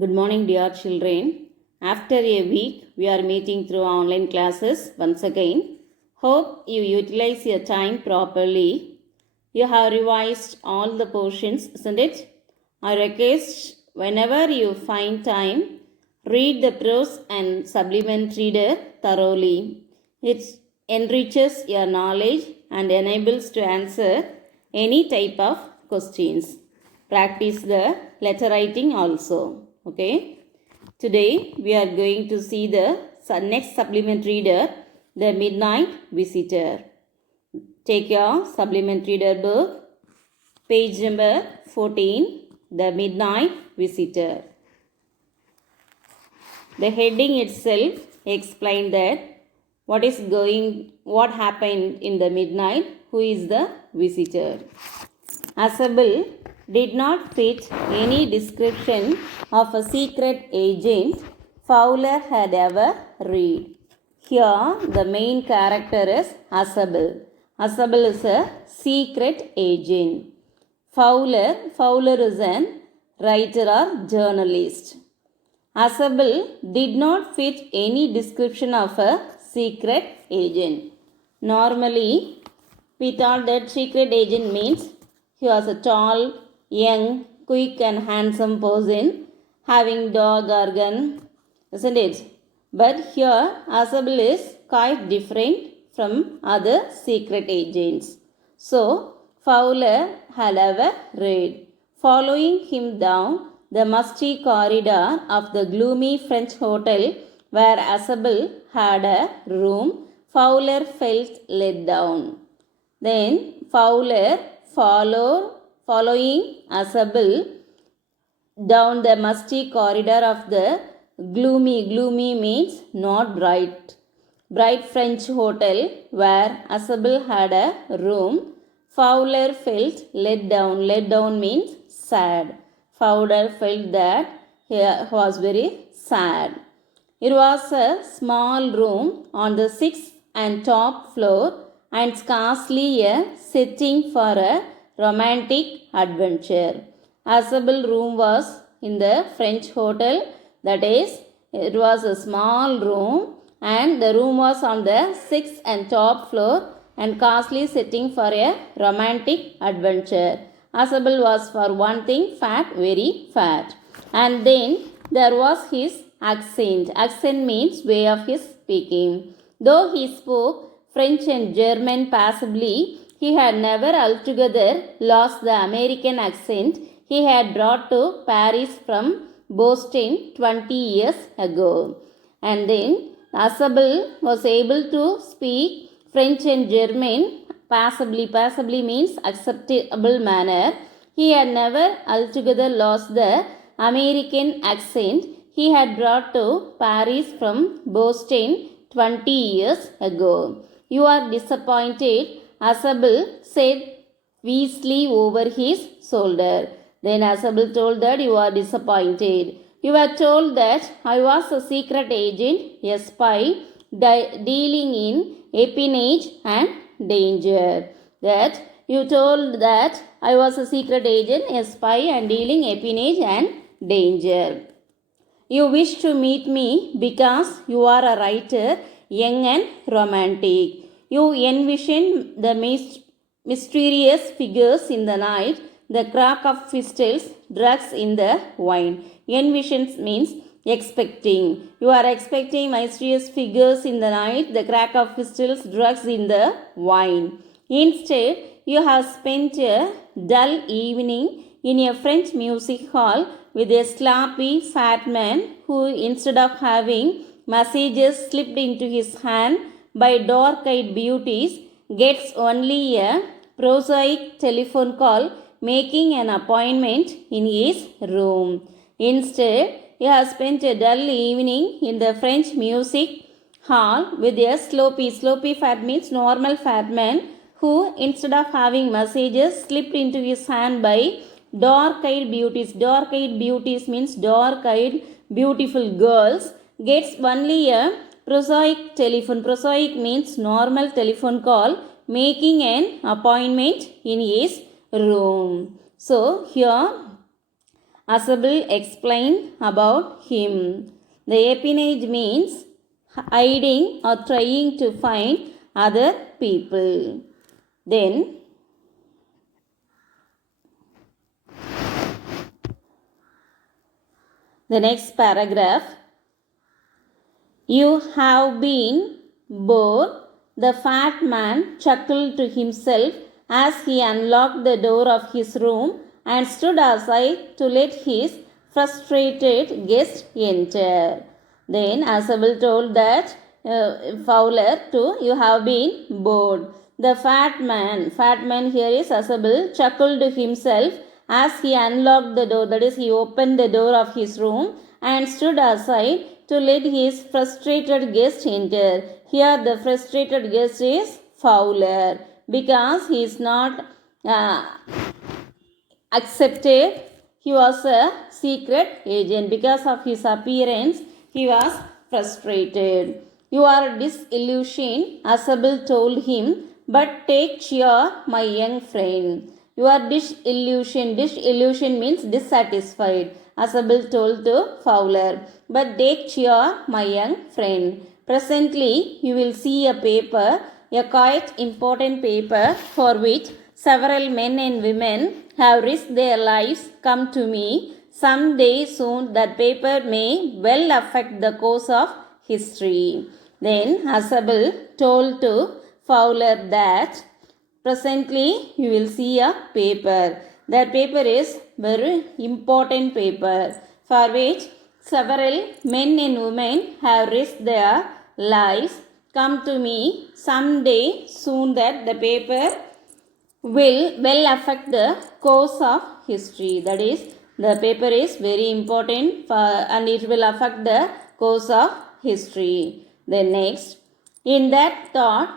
Good morning, dear children. After a week, we are meeting through online classes once again. Hope you utilize your time properly. You have revised all the portions, isn't it? I request whenever you find time, read the prose and supplement reader thoroughly. It enriches your knowledge and enables to answer any type of questions. Practice the letter writing also. Okay. Today we are going to see the next supplement reader, The Midnight Visitor. Take your supplement reader book, page number 14, The Midnight Visitor. The heading itself explains that what happened in the midnight, who is the visitor. Assemble did not fit any description of a secret agent Fowler had ever read. Here, the main character is Assemble. Assemble is a secret agent. Fowler is an writer or journalist. Assemble did not fit any description of a secret agent. Normally, we thought that secret agent means he was a tall, young, quick and handsome person having dog or gun, isn't it? But here, Assemble is quite different from other secret agents. So, Fowler had ever read. Following him down the musty corridor of the gloomy French hotel where Assemble had a room, Fowler felt let down. Then Fowler following Assemble down the musty corridor of the gloomy means not bright French hotel where Assemble had a room. Fowler felt let down. Let down means sad. Fowler felt that he was very sad. It was a small room on the sixth and top floor and scarcely a setting for a romantic adventure. Assemble room was in the French hotel, that is, it was a small room and the room was on the sixth and top floor and costly setting for a romantic adventure. Assemble was for one thing fat, very fat. And then there was his accent. Accent means way of his speaking. Though he spoke French and German passably, he had never altogether lost the American accent he had brought to Paris from Boston 20 years ago. And then Assemble was able to speak French and German passably. Passably means acceptable manner. He had never altogether lost the American accent he had brought to Paris from Boston 20 years ago. You are disappointed, Assemble said Weasley over his shoulder. Then Assemble told that you are disappointed. You were told that I was a secret agent, a spy, dealing in espionage and danger. That you told that I was a secret agent, a spy and dealing espionage and danger. You wish to meet me because you are a writer, young and romantic. You envision the mysterious figures in the night, the crack of pistols, drugs in the wine. Envisions means expecting. You are expecting mysterious figures in the night, the crack of pistols, drugs in the wine. Instead, you have spent a dull evening in a French music hall with a sloppy fat man who, instead of having messages slipped into his hand by dark-eyed beauties, gets only a prosaic telephone call making an appointment in his room. Instead, he has spent a dull evening in the French music hall with a sloppy fat means normal fat man who, instead of having messages slipped into his hand by dark-eyed beauties. Dark-eyed beauties means dark-eyed beautiful girls, gets only a prosaic telephone. Prosaic means normal telephone call making an appointment in his room. So here Asable explained about him. The appanage means hiding or trying to find other people. Then the next paragraph. You have been bored. The fat man chuckled to himself as he unlocked the door of his room and stood aside to let his frustrated guest enter. Then Asable told that Fowler too, you have been bored. The fat man here is Asable, chuckled to himself as he unlocked the door, that is, he opened the door of his room and stood aside to let his frustrated guest enter. Here, the frustrated guest is Fowler because he is not accepted. He was a secret agent. Because of his appearance, he was frustrated. You are disillusioned, Asable told him, but take cheer, my young friend. You are disillusioned. Disillusion means dissatisfied. Asable told to Fowler, but take cheer, my young friend. Presently, you will see a paper, a quite important paper for which several men and women have risked their lives come to me. Some day soon that paper may well affect the course of history. Then Asable told to Fowler that presently you will see a paper. That paper is very important paper for which several men and women have risked their lives. Come to me some day soon that the paper will well affect the course of history. That is, the paper is very important and it will affect the course of history. Then next, in that thought,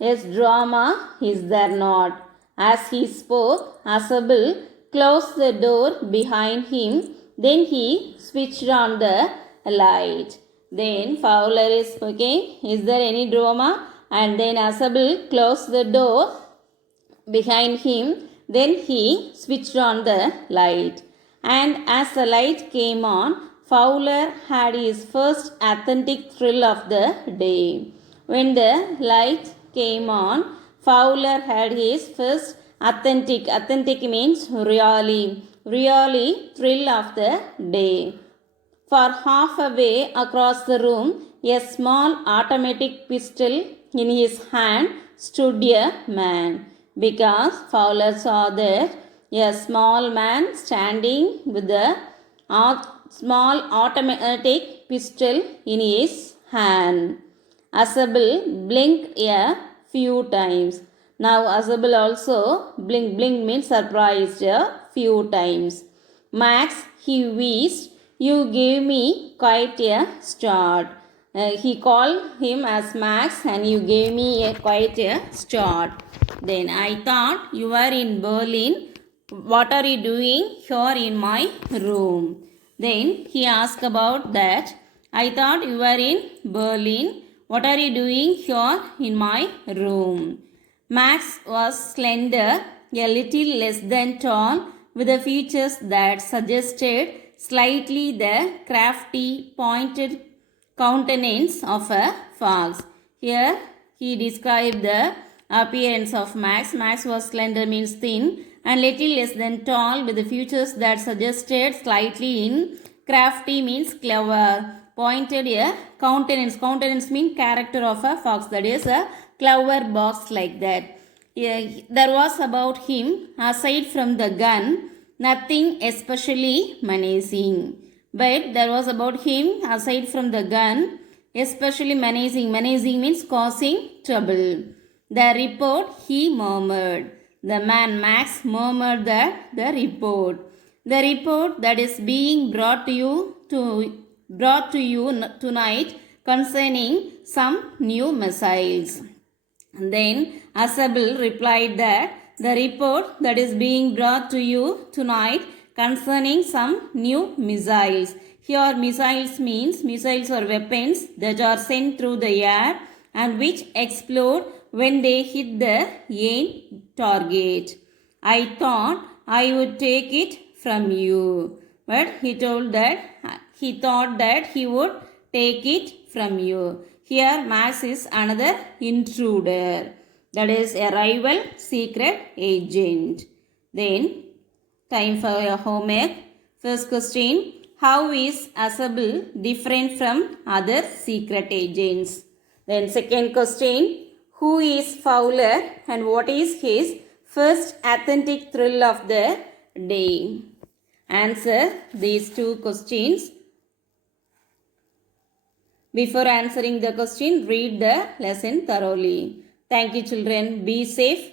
yes, drama is there not. As he spoke, Asable closed the door behind him. Then he switched on the light. Then Fowler is speaking, is there any drama? And then Asable closed the door behind him. Then he switched on the light. And as the light came on, Fowler had his first authentic thrill of the day. When the light came on, Fowler had his first authentic means really thrill of the day. For half a way across the room, a small automatic pistol in his hand stood a man. Because Fowler saw that a small man standing with a small automatic pistol in his hand. Asable blinked a few times. Now Asable also blink means surprised a few times. Max, he wheezed, you gave me quite a start. He called him as Max and you gave me quite a start. Then I thought you were in Berlin. What are you doing here in my room? Then he asked about that. I thought you were in Berlin. What are you doing here in my room? Max was slender, a little less than tall, with the features that suggested slightly the crafty, pointed countenance of a fox. Here he described the appearance of Max. Max was slender means thin and little less than tall with the features that suggested slightly in crafty means clever. Pointed a countenance. Countenance means character of a fox. That is a clever box like that. There was about him, aside from the gun, nothing especially menacing. But there was about him, aside from the gun, especially menacing. Menacing means causing trouble. The report, he murmured. The man Max murmured that the report. The report that is being brought to you tonight concerning some new missiles. And then Asable replied that the report that is being brought to you tonight concerning some new missiles. Here missiles means missiles or weapons that are sent through the air and which explode when they hit the aim target. I thought I would take it from you. but he told that he thought that he would take it from you. Here, Max is another intruder, that is a rival secret agent. Then, time for your homework. First question, how is Asable different from other secret agents? Then second question, who is Fowler and what is his first authentic thrill of the day? Answer these two questions. Before answering the question, read the lesson thoroughly. Thank you children. Be safe.